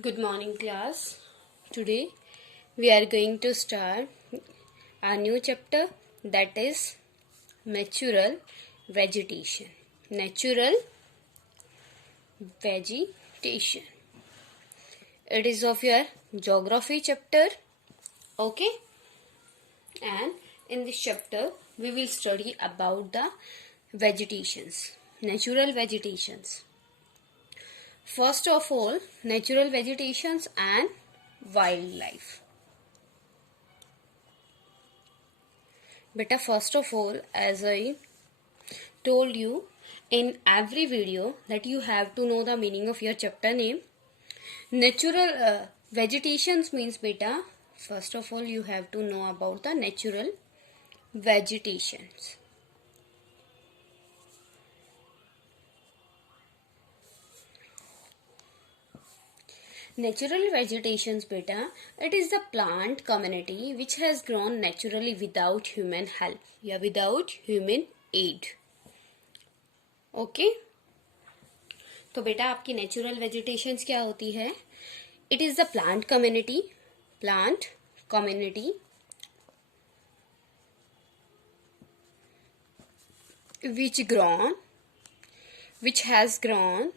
Good morning, class. Today we are going to start a new chapter, that is natural vegetation. Natural vegetation. It is of your geography chapter. Okay? And in this chapter we will study about the vegetations, natural vegetations. First of all, natural vegetations and wildlife. Beta, first of all, as I told you in every video that you have to know the meaning of your chapter name. Natural vegetations means, beta, first of all you have to know about the natural vegetations. Natural vegetations, beta, it is the plant community which has grown naturally without human help, without human aid. Okay तो बेटा आपकी natural vegetations क्या होती है? It is the plant community which has grown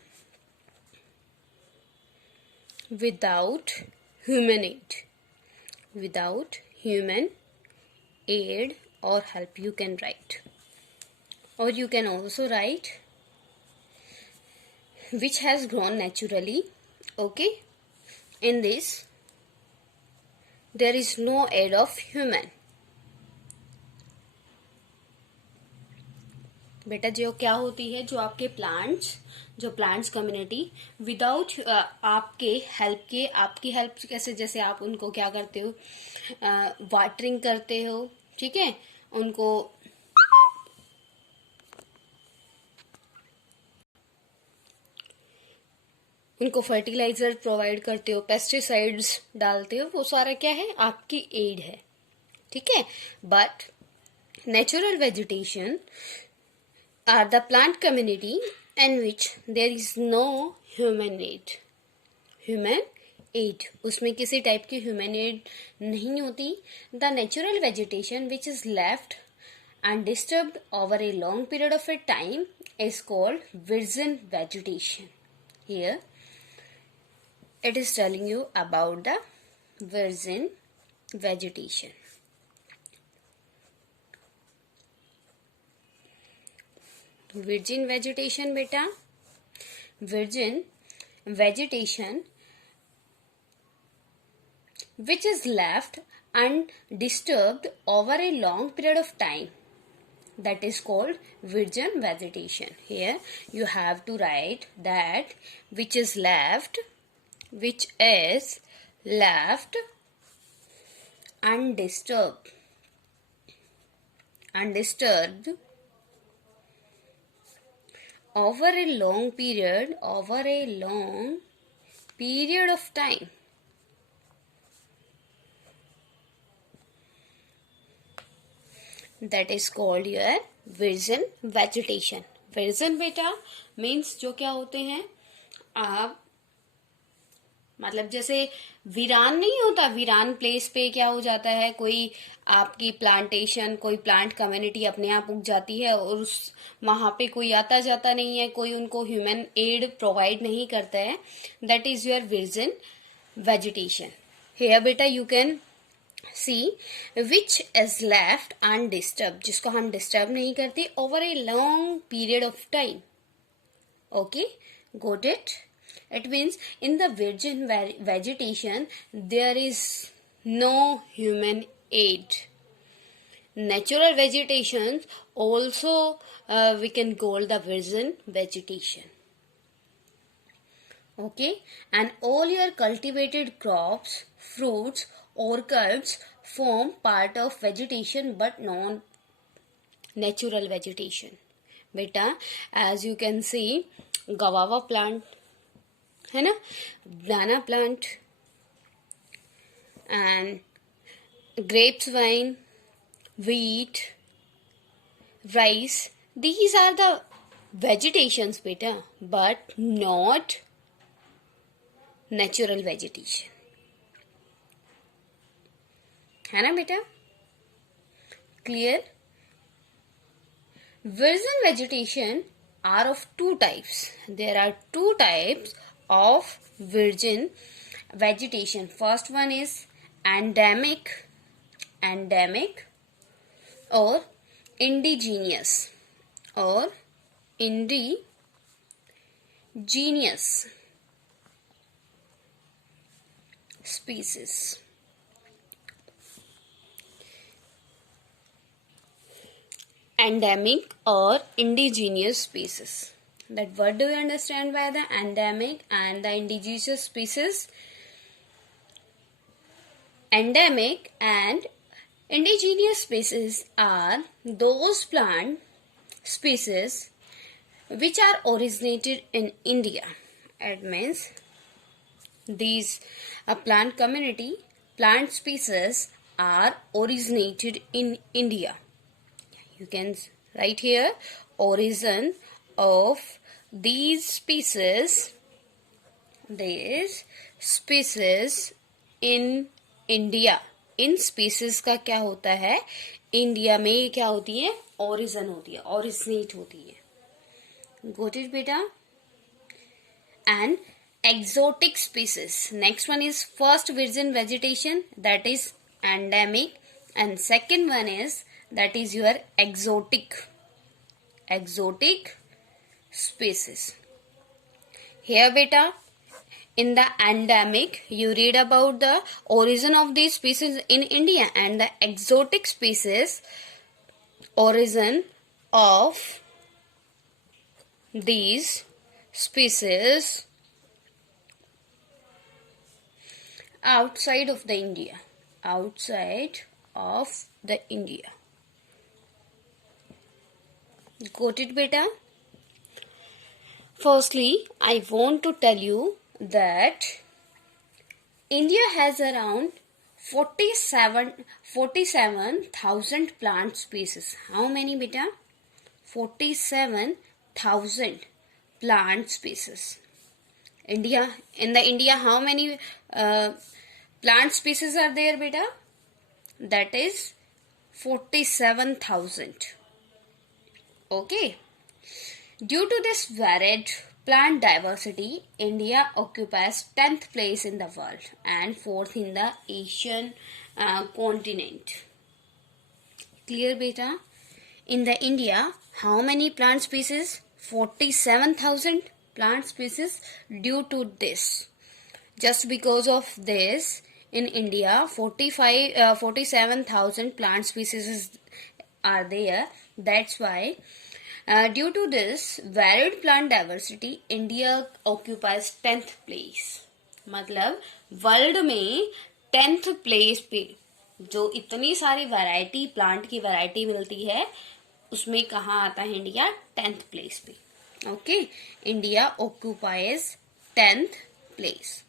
without human aid or help. You can write, or you can also write which has grown naturally. Okay, in this there is no aid of human. बेटा जो क्या होती है, जो आपके plants community without आपके help के, आपकी हेल्प कैसे, जैसे आप उनको क्या करते हो, वाटरिंग करते हो, ठीक है, उनको फर्टिलाइजर प्रोवाइड करते हो, पेस्टिसाइड्स डालते हो, वो सारा क्या है, आपकी एड है, ठीक है. But natural vegetation are the plant community in which there is no human aid. उसमें किसी टाइप की human aid नहीं होती. The natural vegetation which is left undisturbed over a long period of a time is called virgin vegetation. Here it is telling you about the virgin vegetation. Virgin vegetation, beta, virgin vegetation which is left undisturbed over a long period of time, that is called virgin vegetation. Here you have to write that which is left undisturbed over a long period of time. That is called your virgin vegetation. Virgin बेटा means जो क्या होते हैं, आप मतलब जैसे वीरान नहीं होता, वीरान प्लेस पे क्या हो जाता है, कोई आपकी प्लांटेशन, कोई प्लांट कम्युनिटी अपने आप उग जाती है और उस वहां पे कोई आता जाता नहीं है, कोई उनको ह्यूमन एड प्रोवाइड नहीं करता है. That is your virgin vegetation. Here बेटा you can see which is left undisturb, जिसको हम डिस्टर्ब नहीं करते, over a long period of time. Okay, got it? It means in the virgin vegetation there is no human aid. Natural vegetation also we can call the virgin vegetation. Okay, and all your cultivated crops, fruits, orchards form part of vegetation but non natural vegetation. Beta, as you can see, guava plant है ना, banana plant and grapes, vine, wheat, rice, these are the vegetations beta, but not natural vegetation, है ना बेटा? Clear? Virgin vegetation are of two types. There are two types of virgin vegetation. First one is endemic or indigenous or indigenous species. Endemic or indigenous species. That what do you understand by the endemic and the indigenous species? Endemic and indigenous species are those plant species which are originated in India. It means these plant species are originated in India. You can write here origin of these species in India. In species का क्या होता है? India में ये क्या होती है? Origin होती है, ओरिजिनेट होती है. Got it बेटा? And exotic species. Next one is first virgin vegetation, that is endemic, and second one is that is your exotic species. Here beta, in the endemic you read about the origin of these species in India, and the exotic species origin of these species outside of the India. Got it beta? Firstly, I want to tell you that India has around 47,000 plant species. How many beta? 47,000 plant species. In India, how many plant species are there beta? That is 47,000. Okay. Due to this varied plant diversity, India occupies 10th place in the world and 4th in the Asian continent. Clear beta? In the India, how many plant species? 47,000 plant species. Due to this, just because of this, in India 47,000 plant species are there. That's why due to this varied plant diversity, India occupies 10th place. मतलब world में 10th place पे जो इतनी सारी variety, plant की variety मिलती है, उसमें कहाँ आता है इंडिया? 10th प्लेस पे. Okay, India occupies 10th place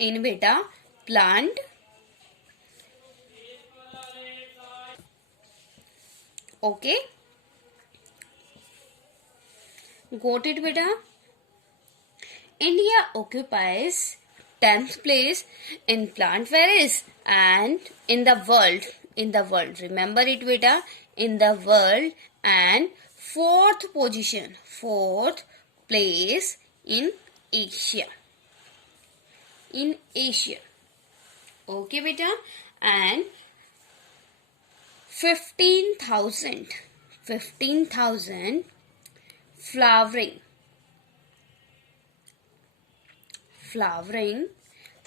in बेटा plant okay. Got it beta? India occupies 10th place in plant varieties and in the world. Remember it beta? In the world, and 4th place in Asia. Okay beta? And 15,000 flowering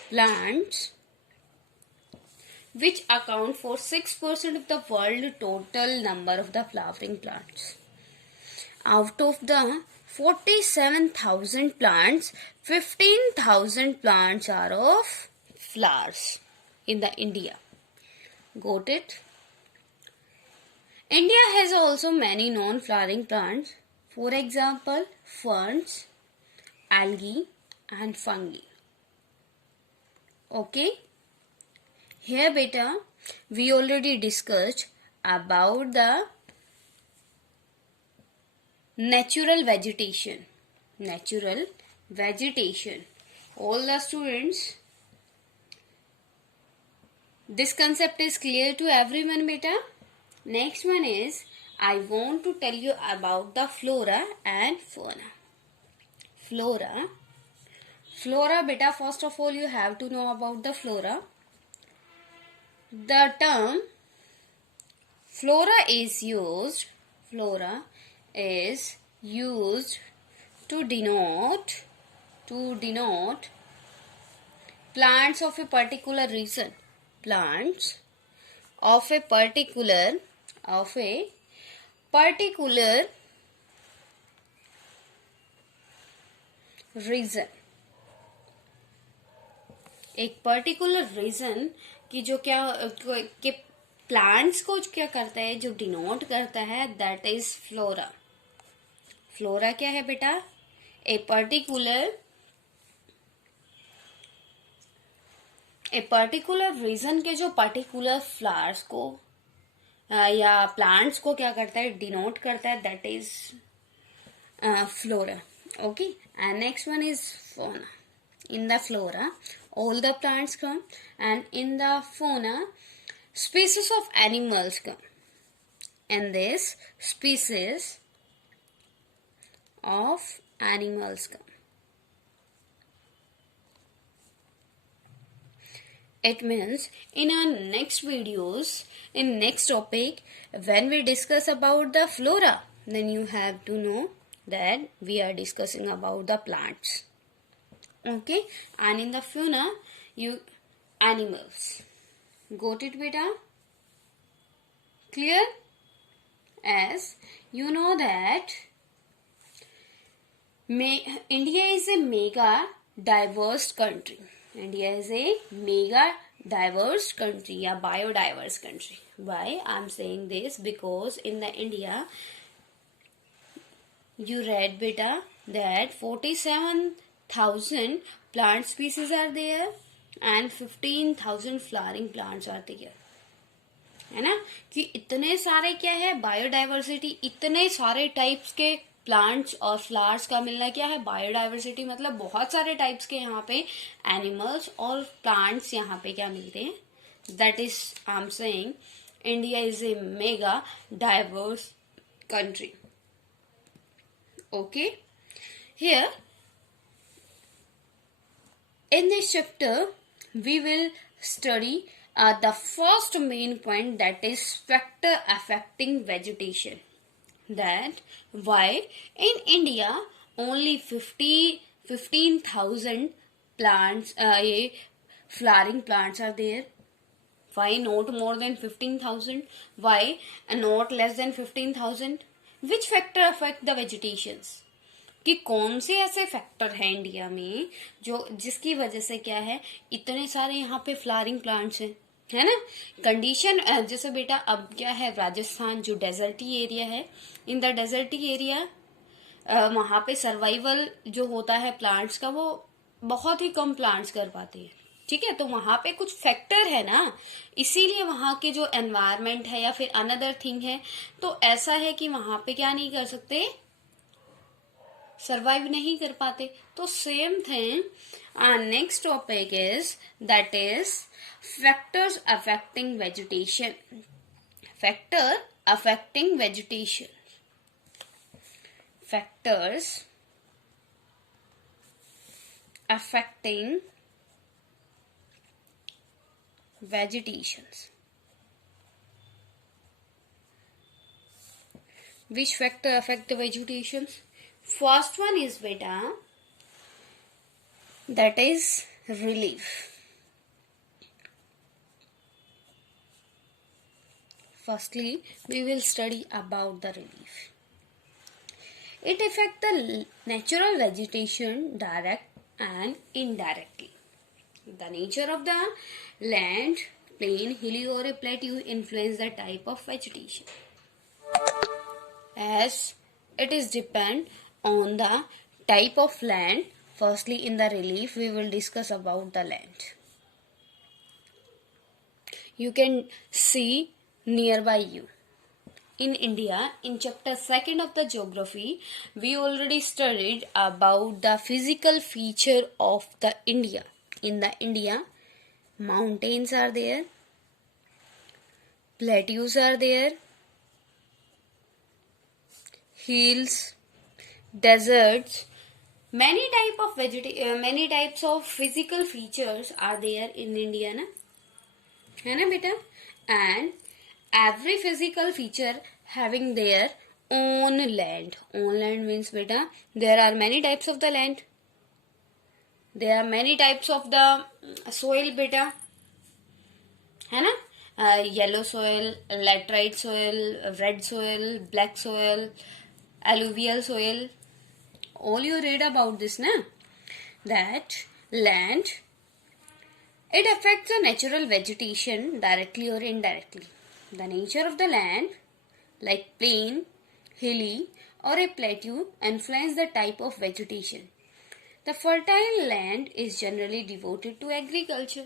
plants which account for 6% of the world total number of the flowering plants. Out of the 47,000 plants, 15,000 plants are of flowers in the India. Got it? India has also many non-flowering plants. For example, ferns, algae and fungi. Okay? Here beta, we already discussed about the natural vegetation. vegetation. All the students, this concept is clear to everyone, beta. Next one is, I want to tell you about the flora and fauna. Flora. Flora, beta, first of all you have to know about the flora. The term flora is used to denote plants of a particular region. Plants of a particular region. एक particular reason की जो क्या के plants को क्या करता है, जो डिनोट करता है, दैट इज फ्लोरा. फ्लोरा क्या है बेटा? ए पर्टिकुलर रीजन के जो पर्टिकुलर फ्लावर्स को या प्लांट्स को क्या करता है, डिनोट करता है, that is flora. Okay, and next one is fauna. In the flora, all the plants come, and in the fauna, species of animals come, and this species of animals come. It means in our next videos, in next topic, when we discuss about the flora, then you have to know that we are discussing about the plants. Okay, and in the fauna, you animals. Got it, beta? Clear? As you know that India is a mega diverse country. India is a mega diverse country, a biodiverse country. Why I'm saying this? Because in the India, you read beta that 47,000 plant species are there and 15,000 flowering plants are there. है ना, कि इतने सारे क्या है, biodiversity, इतने सारे types के प्लांट्स और फ्लावर्स का मिलना क्या है, बायोडाइवर्सिटी. मतलब बहुत सारे टाइप्स के यहाँ पे एनिमल्स और प्लांट्स यहाँ पे क्या मिलते हैं. That is I am saying India is a mega diverse country. Okay, here in this chapter, we will study the first main point, that is factor affecting vegetation. That why in India only 15,000 plants, flowering plants are there. Why not more than 15,000? Why not less than 15,000? Which factor affect the vegetations? कि कौन से ऐसे factor हैं India में जो जिसकी वजह से क्या है, इतने सारे यहाँ पे फ्लावरिंग प्लांट्स हैं, है ना. कंडीशन जैसे बेटा अब क्या है, राजस्थान जो डेजर्टी एरिया है, इन द डेजर्टी एरिया वहां पे सर्वाइवल जो होता है प्लांट्स का, वो बहुत ही कम प्लांट्स कर पाते हैं. ठीक है, तो वहां पे कुछ फैक्टर है ना, इसीलिए वहां के जो एनवायरमेंट है या फिर अनदर थिंग है, तो ऐसा है कि वहां पे क्या नहीं कर सकते, सर्वाइव नहीं कर पाते. तो same thing next topic is, that is factors affecting vegetation. Factor affecting vegetation. Factors affecting vegetations. Which factor affect the vegetations? First one is beta, that is relief. Firstly, we will study about the relief. It affects the natural vegetation direct and indirectly. The nature of the land, plain, hilly or a plateau, influence the type of vegetation. As it is depend on the type of land. Firstly, in the relief, we will discuss about the land. You can see nearby you. in India, in chapter 2nd of the geography, we already studied about the physical feature of the India. In the India, mountains are there, plateaus are there, hills, deserts, many types of physical features are there in India, na? है ना बेटा? And every physical feature having their own land. Own land means beta there are many types of the land. There are many types of the soil beta. है ना? Yellow soil, laterite soil, red soil, black soil, alluvial soil. All you read about this, na? That land, it affects the natural vegetation directly or indirectly. The nature of the land, like plain, hilly, or a plateau, influence the type of vegetation. The fertile land is generally devoted to agriculture.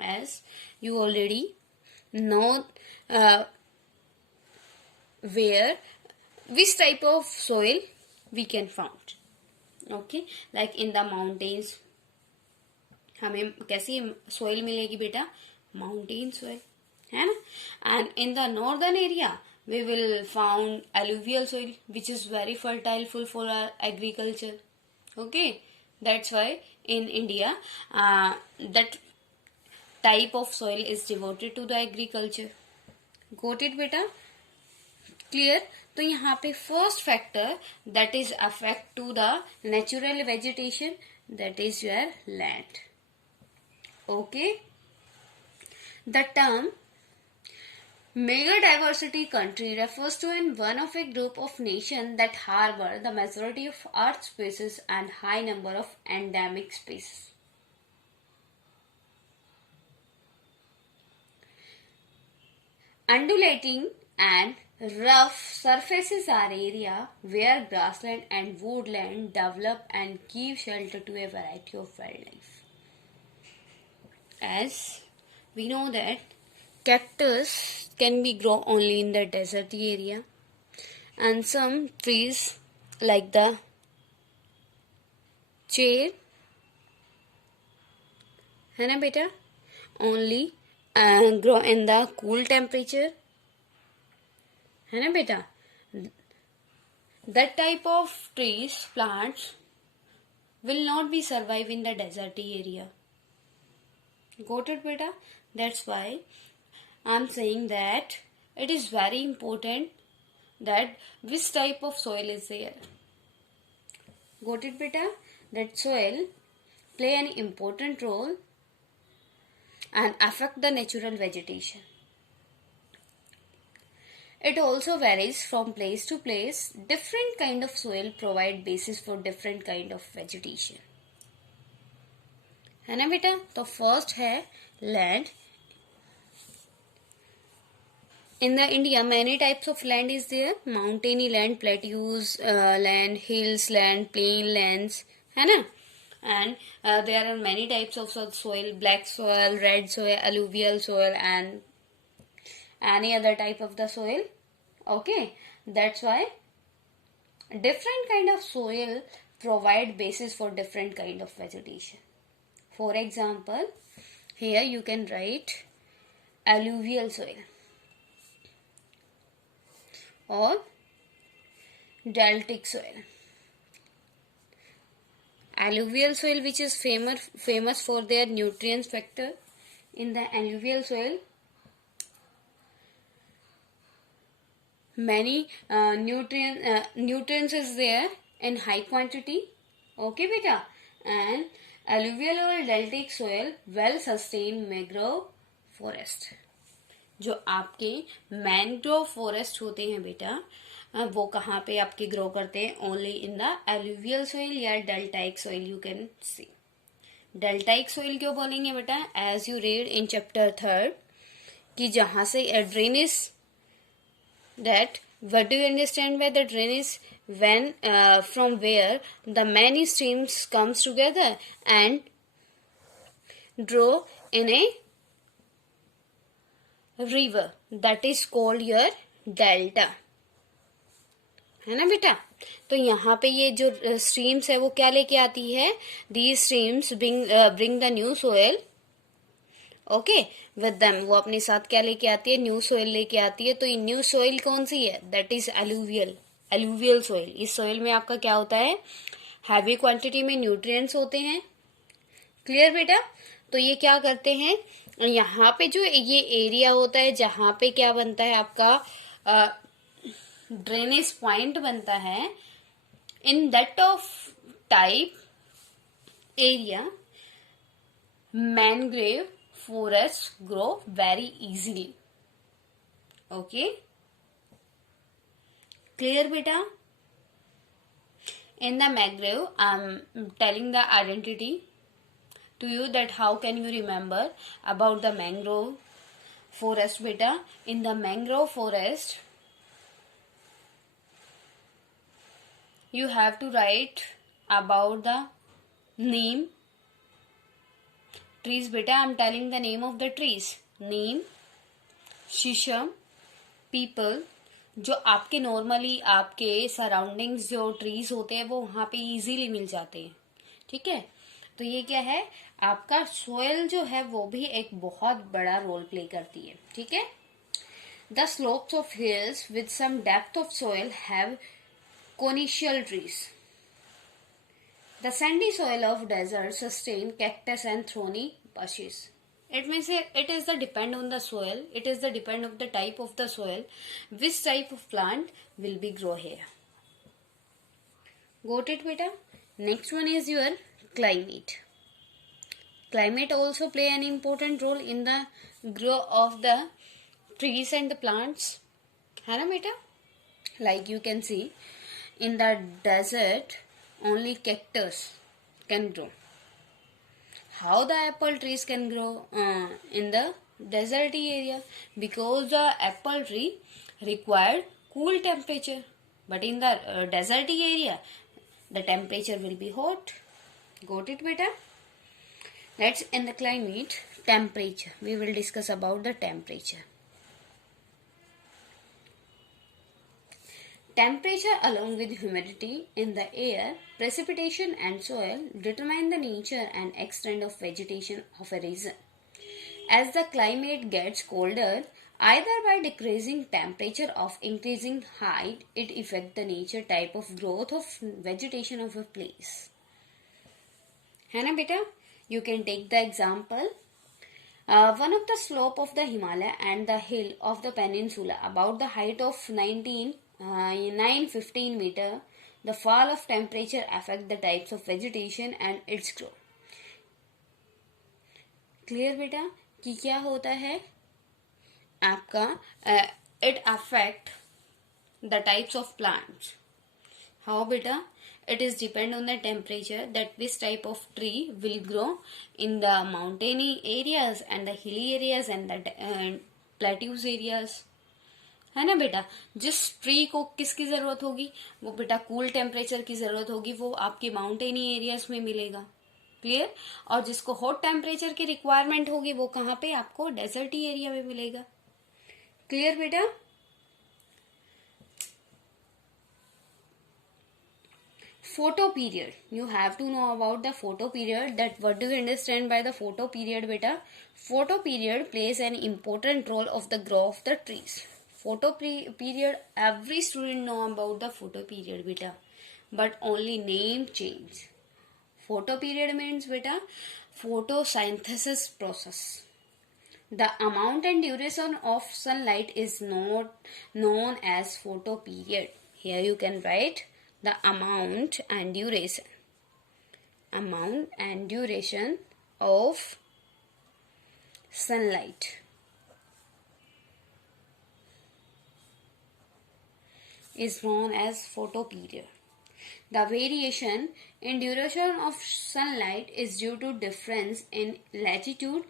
As you already know where which type of soil we can find. Okay, like in the mountains, हमें कैसी soil मिलेगी बेटा? Mountain soil, है ना? And in the northern area, we will found alluvial soil, which is very fertile, full for our agriculture. Okay, that's why in India, that type of soil is devoted to the agriculture. Got it, beta? Clear? तो यहाँ पे first factor that is affect to the natural vegetation, that is your land. Okay. The term megadiversity country refers to one of a group of nations that harbor the majority of earth species and high number of endemic species. Undulating and rough surfaces are area where grassland and woodland develop and give shelter to a variety of wildlife. As we know that cactus can be grown only in the desert area, and some trees like the chair, है ना बेटा, only grow in the cool temperature, है ना बेटा? That type of trees, plants will not be survive in the deserty area. Got it, beta? That's why I'm saying that it is very important that which type of soil is there. Got it, beta? That soil play an important role and affect the natural vegetation. It also varies from place to place. Different kind of soil provide basis for different kind of vegetation. है ना बेटा? तो first है land. In the India, many types of land is there. Mountainy land, plateaus land, hills land, plain lands, है ना? And there are many types of soil: black soil, red soil, alluvial soil, and any other type of the soil. Okay, that's why different kind of soil provide basis for different kind of vegetation. For example, here you can write alluvial soil or deltic soil. Alluvial soil, which is famous for their nutrients factor. In the alluvial soil, many nutrients is there in high quantity. Okay, beta? And alluvial or deltic soil well sustained mangrove forest. जो आपके mangrove forest होते हैं बेटा, वो कहाँ पे आपके grow करते हैं? Only in the alluvial soil या deltaic soil. You can see deltaic soil क्यों बोलेंगे बेटा? As you read in chapter 3 कि जहां से drainage, that what do you understand by the drainage? when from where the many streams comes together and draw in a river, that is called your delta, है ना बेटा। तो यहाँ पे ये जो स्ट्रीम्स है वो क्या लेके आती है, these streams bring the new soil, okay, with them, वो अपने साथ क्या लेके आती है, न्यू सोइल लेके आती है। तो ये न्यू सोइल कौन सी है, that is alluvial, alluvial soil. इस सोइल में आपका क्या होता है, हैवी क्वांटिटी में न्यूट्रिएंट्स होते हैं। क्लियर बेटा। तो ये क्या करते हैं, यहाँ पे जो ये एरिया होता है जहां पे क्या बनता है आपका ड्रेनेज पॉइंट बनता है, in that of type area mangrove forests grow very easily. Okay, clear beta. In the mangrove, I'm telling the identity to you, that how can you remember about the mangrove forest beta. In the mangrove forest, you have to write about the name trees beta. I'm telling the name of the trees, name, शीशम, people, जो आपके normally आपके surroundings जो trees होते हैं वो वहां पे इजीली मिल जाते हैं, ठीक है। तो ये क्या है, आपका सोयल जो है वो भी एक बहुत बड़ा रोल प्ले करती है, ठीक है। The slopes of hills with some depth of soil have coniferous trees. The sandy soil of desert sustain cactus and thorny bushes. It means it is the depend on the soil. It is the depend of the type of the soil. Which type of plant will be grow here? Got it, beta? Next one is your climate. Climate also play an important role in the grow of the trees and the plants. है ना बेटा? Like you can see, in the desert, only cactus can grow. How the apple trees can grow in the deserty area? Because the apple tree required cool temperature, but in the deserty area the temperature will be hot. Got it beta? Let's in the climate, temperature, we will discuss about the temperature. Temperature along with humidity in the air, precipitation and soil determine the nature and extent of vegetation of a region. As the climate gets colder, either by decreasing temperature or increasing height, it affects the nature type of growth of vegetation of a place. है ना बेटा? You can take the example. One of the slope of the Himalaya and the hill of the peninsula about the height of 915 meter, the fall of temperature affect the types of vegetation and its growth. Clear बेटा कि क्या होता है आपका it affect the types of plants. How beta? It is depend on the temperature that which type of tree will grow in the mountainy areas and the hilly areas and the plateaus areas. है ना बेटा, जिस tree को किसकी जरूरत होगी, वो बेटा कूल टेम्परेचर की जरूरत होगी, वो आपके माउंटेनी एरियाज में मिलेगा. क्लियर. और जिसको हॉट टेम्परेचर की रिक्वायरमेंट होगी वो कहाँ पे, आपको डेजर्टी एरिया में मिलेगा. क्लियर बेटा. Photo period. You have to know about the photo period. That what do you understand by the photo period beta? Photo period plays an important role of the growth of the trees. Photo period, every student know about the photo period beta, but only name change. Photo period means beta photosynthesis process. The amount and duration of sunlight is not known as photo period. Here you can write the amount and duration of sunlight is known as photoperiod. The variation in duration of sunlight is due to difference in latitude,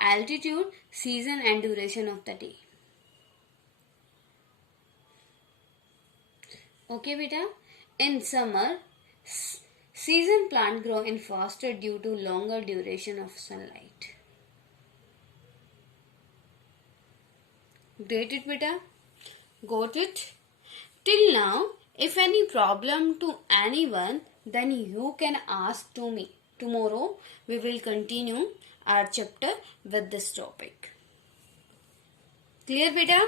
altitude, season and duration of the day. Okay beta. In summer, season plant grow in faster due to longer duration of sunlight. Get it beta? Got it? Till now, if any problem to anyone, then you can ask to me. Tomorrow, we will continue our chapter with this topic. Clear, beta?